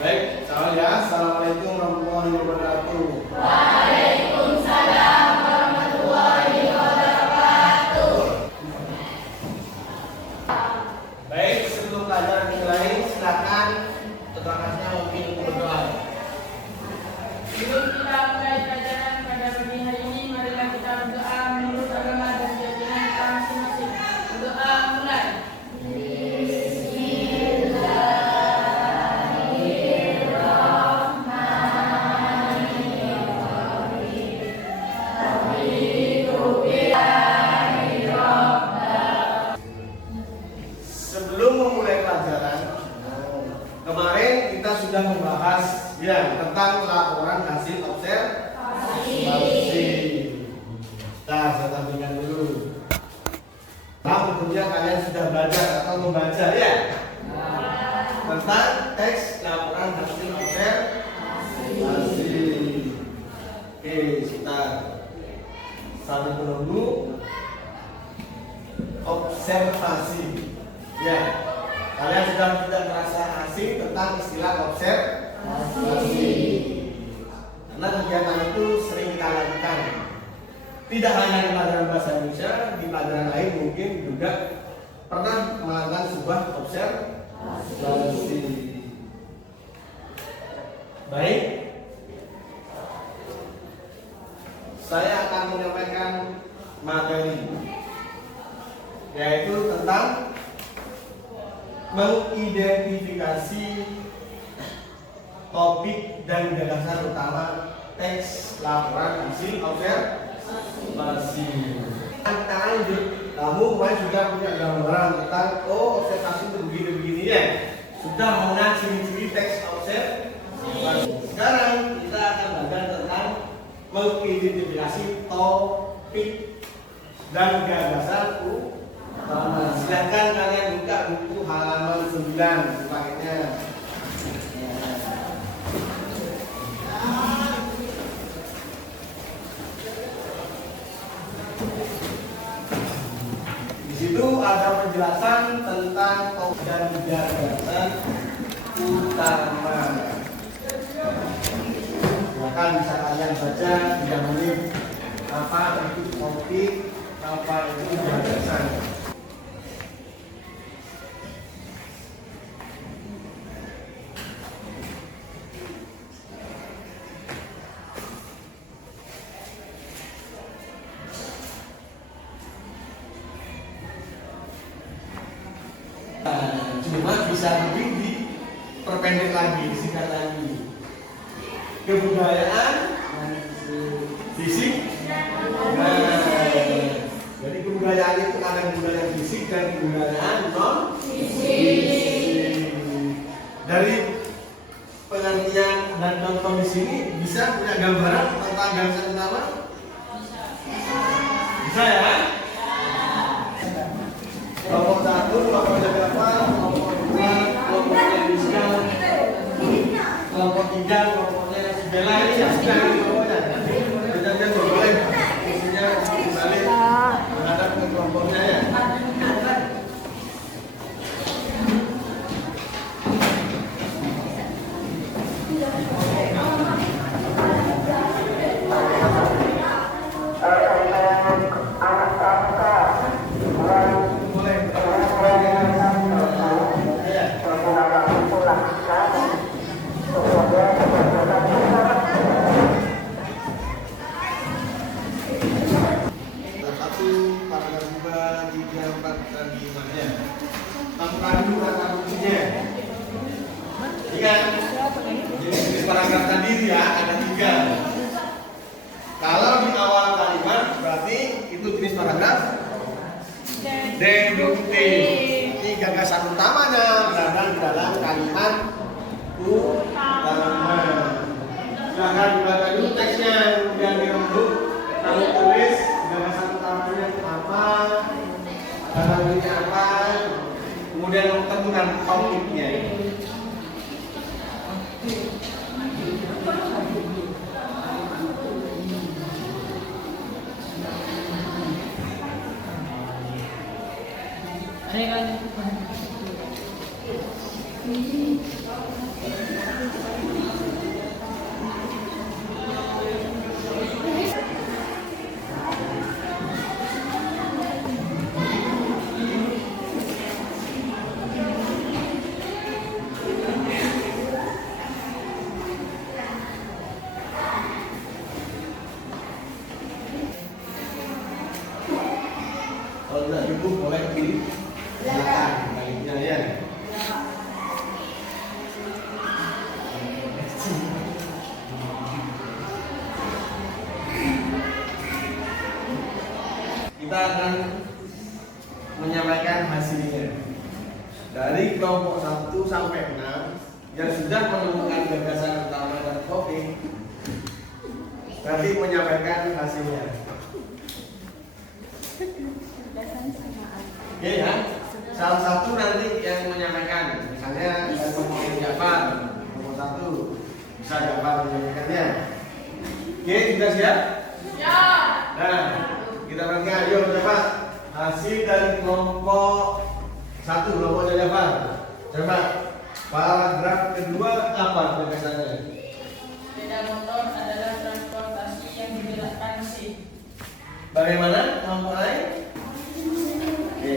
Baik, salam ya. Assalamualaikum warahmatullahi wabarakatuh. Waalaikumsalam warahmatullahi wabarakatuh. Baik, sebelum pelajaran dimulai, silakan keterangannya mungkin untuk berdoa. Sebelum kita mulai pelajaran pada pagi hari ini, marilah kita berdoa menurut agama dan keyakinan kita masing-masing. Berdoa mulai. Sebelum memulai pelajaran, kemarin kita sudah membahas ya tentang laporan hasil observasi. Nah, saya tampilkan dulu. Nah, tentunya kalian sudah belajar atau membaca ya tentang teks laporan hasil observasi. Oke, kita sambil menunggu observasi. Ya, kalian sudah tidak merasa asing tentang istilah observasi. Karena kegiatan itu sering kita lakukan. Tidak hanya di pelajaran bahasa Indonesia, di pelajaran lain mungkin juga pernah melakukan sebuah observasi. Baik, saya akan menyampaikan materi, yaitu tentang mengidentifikasi topik dan gagasan utama teks laporan hasil observasi. Kita lanjut, kamu juga punya gambaran tentang observasi itu begini-begini ya. Sudah mengenal ciri-ciri teks observasi. Sekarang kita akan belajar tentang mengidentifikasi topik dan gagasan utama. Silakan kalian buka buku halaman 9 paketnya. Di situ ada penjelasan tentang topik dan gagasan utama. Silakan bisa kalian baca 3 menit. Apa itu topik, apa itu gagasan. Cuma bisa lebih diperpendek lagi, disingkat lagi. Kebudayaan, fisik. Jadi kebudayaan itu ada kebudayaan fisik dan kebudayaan non fisik. Dari pengertian dan contoh di sini bisa punya gambaran tentang gagasan utama? Bisa ya? Kelompok 1, kelompoknya berapa? Kelompok 2, kelompoknya bisa. Kelompok 3, kelompoknya bela ini ya sudah ini kelompoknya. Kita boleh fungsinya balik menghadap ke kelompoknya ya. Jenis paragraf tadi ya ada 3. Kalau di awal kalimat berarti itu jenis paragraf deduktif. Ini gagasan utamanya berada di dalam kalimat utama. Silahkan dibaca dulu teksnya, kemudian dirembuk, kamu tulis gagasan utamanya itu apa, paragrafnya apa, kemudian tentukan topiknya. akan menyampaikan hasilnya. Dari kelompok 1 sampai 6 yang sudah menemukan gagasan utama dan topik, nanti menyampaikan hasilnya. Oke ya, salah satu nanti yang menyampaikan, misalnya dari kelompok Jafar, kelompok 1 bisa Jafar menyampaikannya. Oke, sudah siap? Ya. Nah, kita berikan, yuk Jafar, hasil dari kelompok 1, kelompok Jafar. Coba, paragraf kedua apa gagasannya? Sepeda motor adalah transportasi yang digerakkan mesin. Bagaimana kelompok lain? Oke.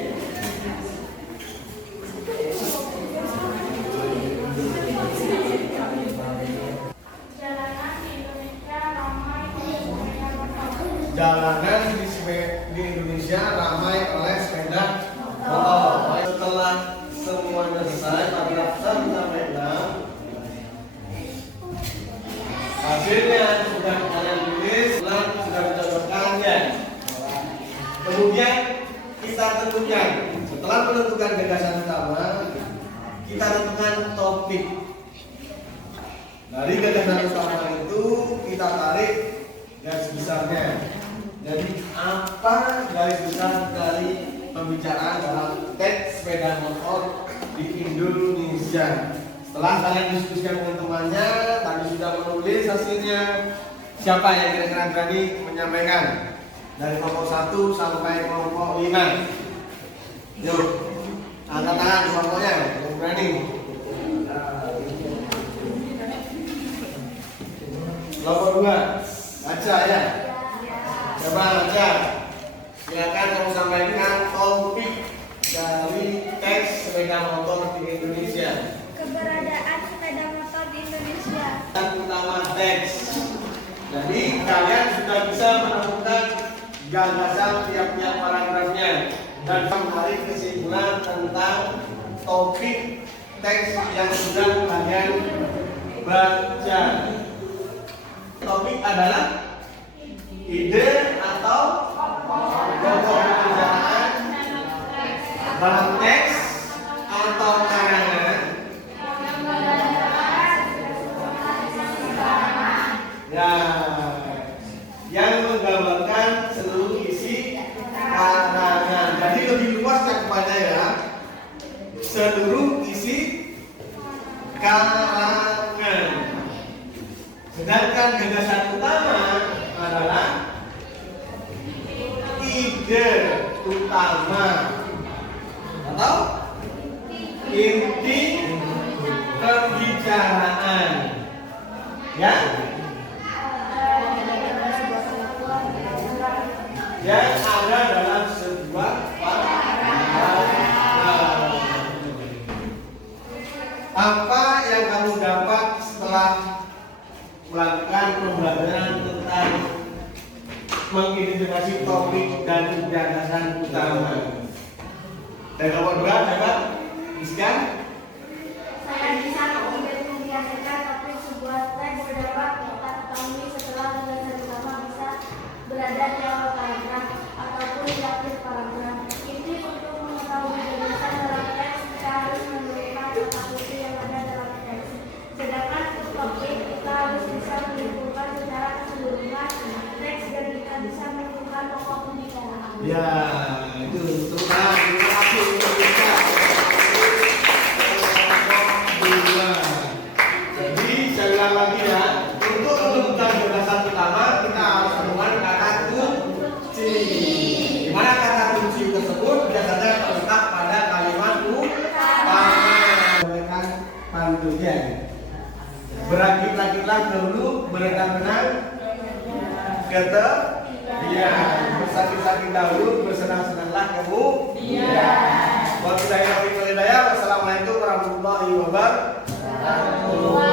Jalanan di Indonesia ramai oleh sepeda motor. Setelah semuanya selesai, paragraf 1 sampai 6, hasilnya sudah kalian tulis, sudah dicocokkan ya. Kemudian kita tentukan, setelah menentukan gagasan utama, kita tentukan topik. Dari gagasan utama itu kita tarik garis besarnya. Jadi apa garis besar dari pembicaraan dalam teks sepeda motor di Indonesia? Setelah kalian diskusikan dengan temannya, tadi sudah menulis hasilnya. Siapa yang kira-kira berani menyampaikan? Dari kelompok 1 sampai kelompok 5. Yuk, angkat tangan kelompoknya yang berani. Kelompok 2, baca ya. Coba baca. Silakan kamu sampaikan topik dari teks sepeda motor di Indonesia. Keberadaan sepeda motor di Indonesia. Yang utama teks. Jadi kalian sudah bisa menemukan gagasan tiap-tiap paragrafnya dan menarik kesimpulan tentang topik teks yang sudah kalian baca. Topik adalah ide atau pokok pembicaraan dalam teks atau karangan ya, yang menggambarkan seluruh isi karangan. Jadi lebih luasnya kepada ya, seluruh isi karangan. Sedangkan gagasan utama adalah ide utama atau inti pembicaraan ya, yang ada dalam sebuah paragraf. Apa yang kamu dapat setelah melakukan pembelajaran tentang mengidentifikasi topik dan gagasan utama? Dan nomor 2, dapat Iskan? Saya bisa mengidentifikasikan topik sebuah teks dapat kita ketahui setelah gagasan utama bisa berada di awal paragraf ataupun di akhir paragraf. Inti untuk mengetahui gagasan dalam teks kita harus menemukan kata kunci yang ada dalam teks. Sedangkan untuk topik kita harus bisa menyimpulkan secara keseluruhan teks dan kita bisa menemukan pokok pembicaraan. Ya, itu terima kasih untuk kita. Jadi saya ulang lagi ya, untuk menemukan gagasan utama kita harus menemukan kata kunci. Di mana kata kunci tersebut biasanya terletak pada kalimat utama. Mereka pantunya. Berakit-akitlah dahulu, berenang-renang kata dia, bersakit-sakit dahulu, bersenang-senanglah kamu. Iya. Wassalamualaikum warahmatullahi wabarakatuh.